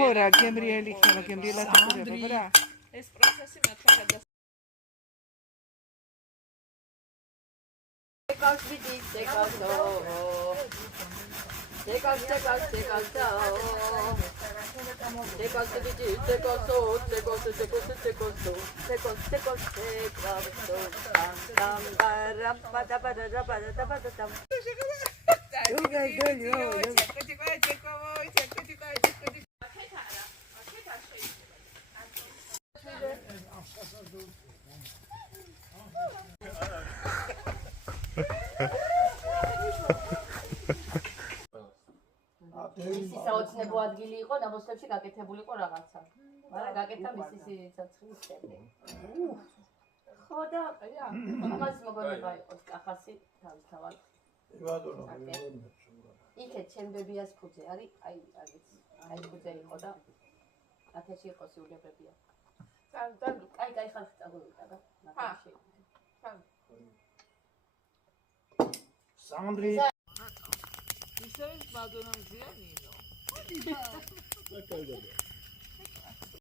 Hora, Gabrieli, Gabriela, ეს პროცესი მეთხე მისი საოცნებო ადგილი იყო, ნამოსახლებში გაკეთებული იყო რაღაცა. მაგრამ გაკეთა მისი სიცოცხლის შემდეგ. ხო და ამას მოგონება იყო კახასი თავთავად. იქეთ ჩემბებიას ფუძე არის, აი ფუძე იყო და ათეში იყო სიულებებია. კაი ხალხი წაგვივიდა და ნახევში. Sandri. ისევ მადონამ ზიანინო.